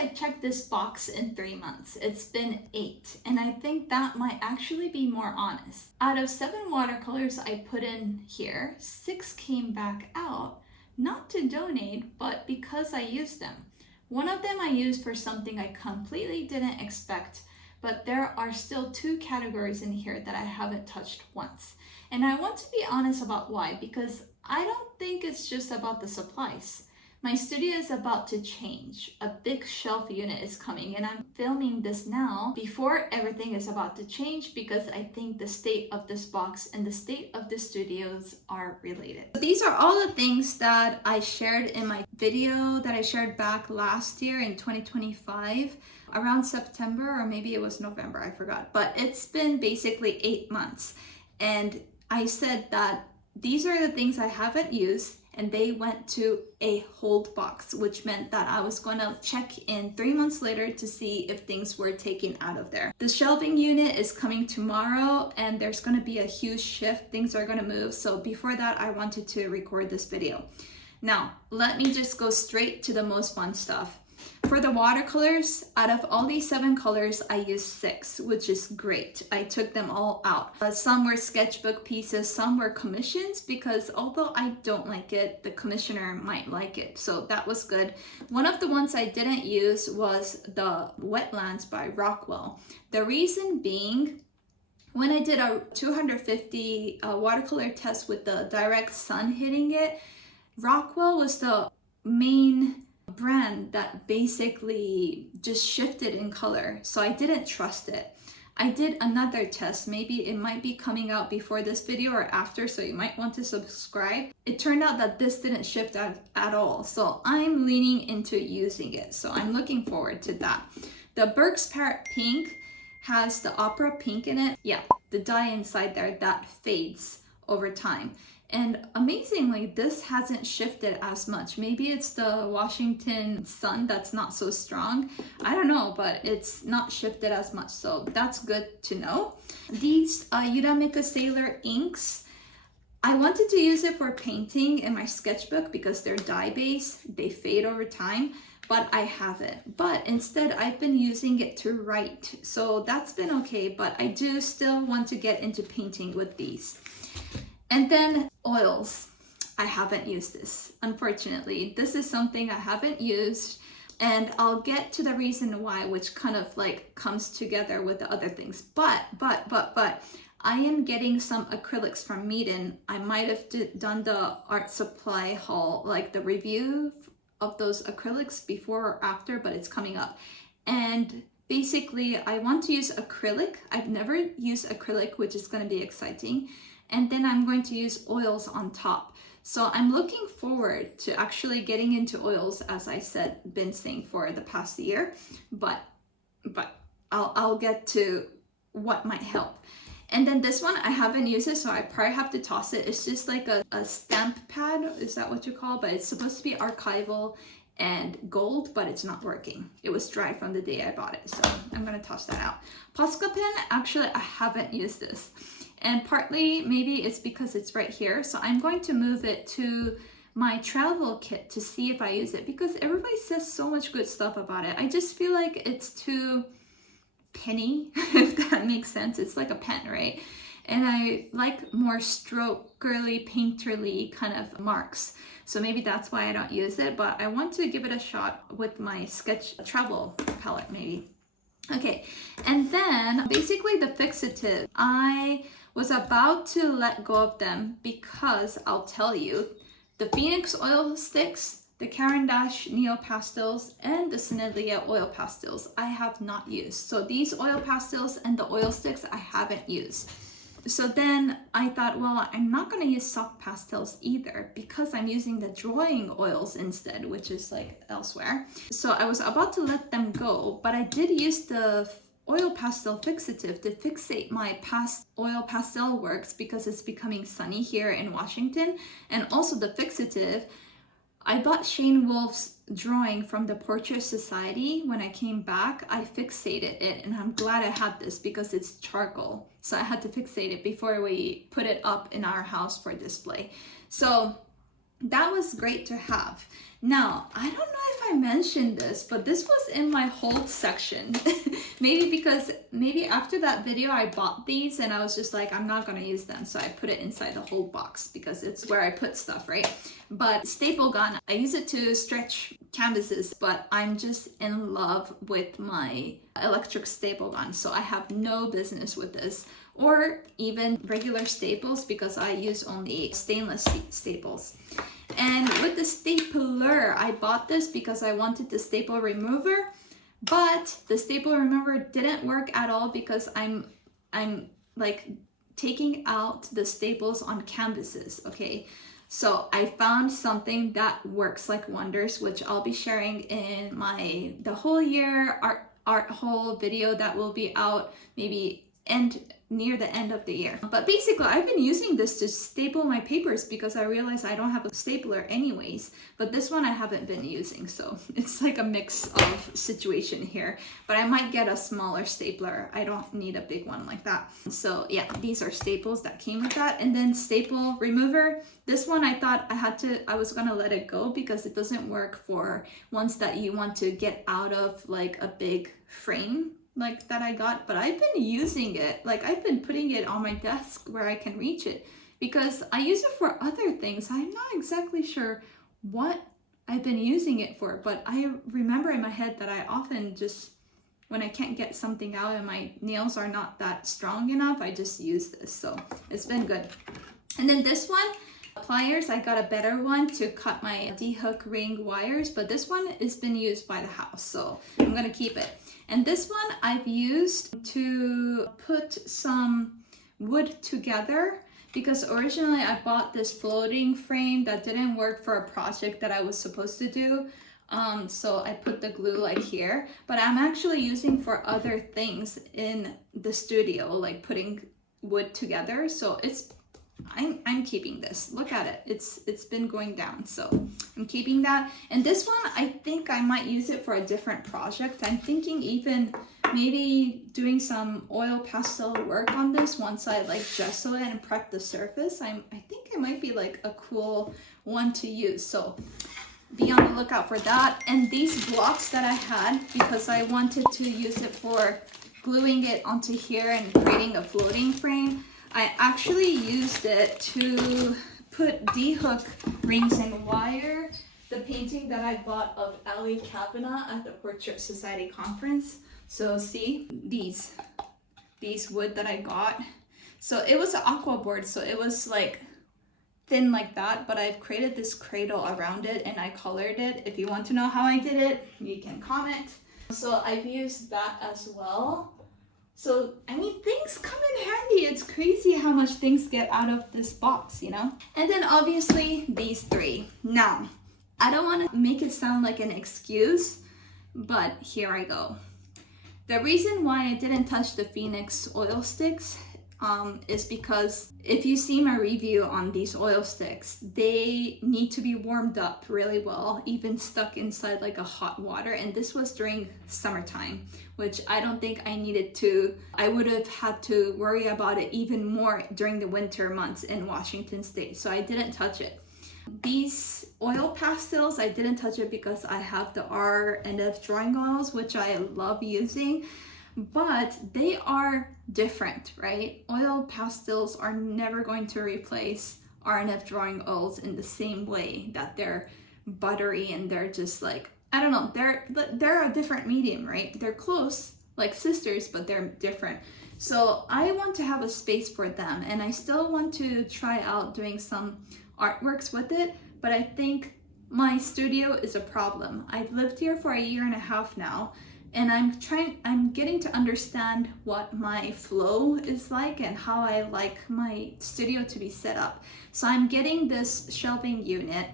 I checked this box in 3 months. It's been 8, and I think that might actually be more honest. Out of 7 watercolors I put in here, 6 came back out, not to donate, but because I used them. One of them I used for something I completely didn't expect, but there are still 2 categories in here that I haven't touched once. And I want to be honest about why, because I don't think it's just about the supplies. My studio is about to change. A big shelf unit is coming, and I'm filming this now before everything is about to change because I think the state of this box and the state of the studios are related. These are all the things that I shared in my video that I shared back last year in 2025, around September, or maybe it was November, I forgot. But it's been basically 8 months. And I said that these are the things I haven't used, and they went to a hold box, which meant that I was going to check in 3 months later to see if things were taken out of there. The shelving unit is coming tomorrow, and there's going to be a huge shift. Things are going to move. So before that, I wanted to record this video. Now, let me just go straight to the most fun stuff. For the watercolors, out of all these 7 colors, I used 6, which is great. I took them all out. Some were sketchbook pieces, some were commissions, because although I don't like it, the commissioner might like it. So that was good. One of the ones I didn't use was the Wetlands by Rockwell. The reason being, when I did a 250 watercolor test with the direct sun hitting it, Rockwell was the main brand that basically just shifted in color, so I didn't trust it. I did another test, maybe it might be coming out before this video or after, so you might want to subscribe. It turned out that this didn't shift at all, so I'm leaning into using it, so I'm looking forward to that. The Burke's Parrot Pink has the opera pink in it. Yeah, the dye inside there that fades over time. And amazingly, this hasn't shifted as much. Maybe it's the Washington sun that's not so strong. I don't know, but it's not shifted as much. So that's good to know. These Uramika Sailor inks, I wanted to use it for painting in my sketchbook because they're dye-based. They fade over time, but I haven't. But instead, I've been using it to write. So that's been okay, but I do still want to get into painting with these. And then oils. I haven't used this, unfortunately. This is something I haven't used, and I'll get to the reason why, which kind of like comes together with the other things. But I am getting some acrylics from Meeden. I might have done the art supply haul, like the review of those acrylics before or after, but it's coming up. And basically, I want to use acrylic. I've never used acrylic, which is going to be exciting. And then I'm going to use oils on top. So I'm looking forward to actually getting into oils, as I said, been saying for the past year, but I'll get to what might help. And then this one, I haven't used it, so I probably have to toss it. It's just like a stamp pad, is that what you call it? But it's supposed to be archival and gold, but it's not working. It was dry from the day I bought it, so I'm gonna toss that out. Posca pen, actually, I haven't used this. And partly, maybe it's because it's right here. So I'm going to move it to my travel kit to see if I use it, because everybody says so much good stuff about it. I just feel like it's too penny, if that makes sense. It's like a pen, right? And I like more stroke, girly, painterly kind of marks. So maybe that's why I don't use it, but I want to give it a shot with my sketch travel palette maybe. Okay, and then basically the fixative, I was about to let go of them because I'll tell you, the Phoenix oil sticks, the Caran d'Ache Neo pastels, and the Sennelier oil pastels I have not used. So these oil pastels and the oil sticks I haven't used. So then I thought, well, I'm not going to use soft pastels either because I'm using the drawing oils instead, which is like elsewhere. So I was about to let them go, but I did use the oil pastel fixative to fixate my past oil pastel works because it's becoming sunny here in Washington. And also the fixative, I bought Shane Wolf's drawing from the Portrait Society. When I came back, I fixated it, and I'm glad I had this because it's charcoal. So I had to fixate it before we put it up in our house for display. So that was great to have. Now, I don't know if I mentioned this, but this was in my hold section. maybe after that video I bought these and I was just like, I'm not gonna use them. So I put it inside the hold box because it's where I put stuff, right? But staple gun, I use it to stretch canvases, but I'm just in love with my electric staple gun. So I have no business with this, or even regular staples because I use only stainless staples. And with the stapler, I bought this because I wanted the staple remover, but the staple remover didn't work at all because I'm like taking out the staples on canvases, okay? So I found something that works like wonders, which I'll be sharing in the whole year art haul video that will be out maybe near the end of the year. But basically, I've been using this to staple my papers because I realized I don't have a stapler anyways, but this one I haven't been using, so it's like a mix of situation here. But I might get a smaller stapler. I don't need a big one like that. So yeah, these are staples that came with that. And then staple remover, this one I thought I was gonna let it go because it doesn't work for ones that you want to get out of like a big frame like that I got, but I've been using it. Like I've been putting it on my desk where I can reach it because I use it for other things. I'm not exactly sure what I've been using it for, but I remember in my head that I often just, when I can't get something out and my nails are not that strong enough, I just use this. So it's been good. And then this one, pliers, I got a better one to cut my D-hook ring wires, but this one has been used by the house, so I'm gonna keep it. And this one I've used to put some wood together because originally I bought this floating frame that didn't work for a project that I was supposed to do. So I put the glue like here, but I'm actually using for other things in the studio, like putting wood together. So I'm keeping this. Look at it. It's been going down, so I'm keeping that. And this one, I think I might use it for a different project. I'm thinking even maybe doing some oil pastel work on this once I like gesso it and prep the surface. I think it might be like a cool one to use. So be on the lookout for that. And these blocks that I had, because I wanted to use it for gluing it onto here and creating a floating frame, I actually used it to put D-hook rings and wire, the painting that I bought of Ali Kavanaugh at the Portrait Society conference. So see, these wood that I got. So it was an aqua board, so it was like thin like that, but I've created this cradle around it and I colored it. If you want to know how I did it, you can comment. So I've used that as well. So, I mean, things come in handy. It's crazy how much things get out of this box, you know? And then obviously these three. Now, I don't want to make it sound like an excuse, but here I go. The reason why I didn't touch the Phoenix oil sticks is because if you see my review on these oil sticks, they need to be warmed up really well, even stuck inside like a hot water. And this was during summertime, which I don't think I needed to. I would have had to worry about it even more during the winter months in Washington State. So I didn't touch it. These oil pastels, I didn't touch it because I have the R&F drawing oils, which I love using. But they are different, right? Oil pastels are never going to replace R&F drawing oils in the same way that they're buttery and they're just like, I don't know, they're a different medium, right? They're close, like sisters, but they're different. So I want to have a space for them, and I still want to try out doing some artworks with it, but I think my studio is a problem. I've lived here for 1.5 years now, and I'm getting to understand what my flow is like and how I like my studio to be set up. So I'm getting this shelving unit,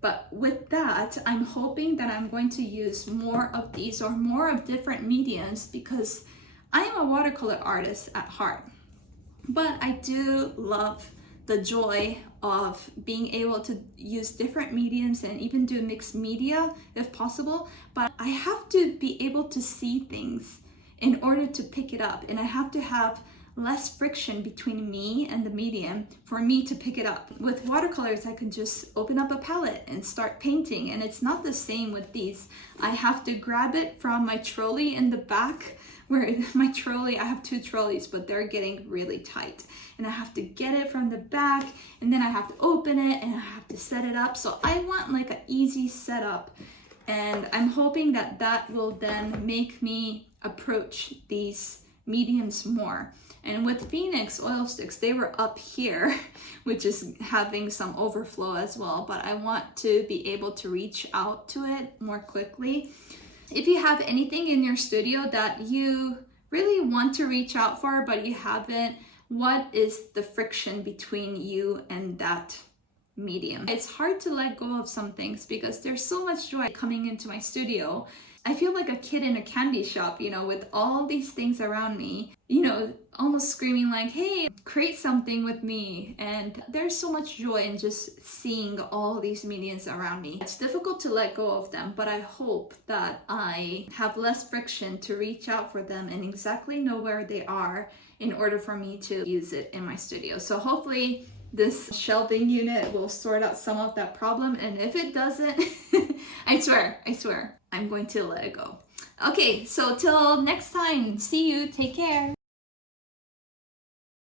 but with that, I'm hoping that I'm going to use more of these or more of different mediums because I am a watercolor artist at heart. But I do love the joy of being able to use different mediums and even do mixed media if possible, but I have to be able to see things in order to pick it up, and I have to have less friction between me and the medium for me to pick it up. With watercolors, I can just open up a palette and start painting, and it's not the same with these. I have to grab it from my trolley in the back, where my trolley, I have 2 trolleys, but they're getting really tight. And I have to get it from the back, and then I have to open it, and I have to set it up. So I want like an easy setup, and I'm hoping that that will then make me approach these mediums more. And with Phoenix oil sticks, they were up here, which is having some overflow as well, but I want to be able to reach out to it more quickly. If you have anything in your studio that you really want to reach out for, but you haven't, what is the friction between you and that medium? It's hard to let go of some things because there's so much joy coming into my studio. I feel like a kid in a candy shop, you know, with all these things around me, you know, almost screaming like, hey, create something with me. And there's so much joy in just seeing all these mediums around me. It's difficult to let go of them, but I hope that I have less friction to reach out for them and exactly know where they are in order for me to use it in my studio. So hopefully this shelving unit will sort out some of that problem. And if it doesn't, I swear, I'm going to let it go. Okay, so till next time, see you, take care.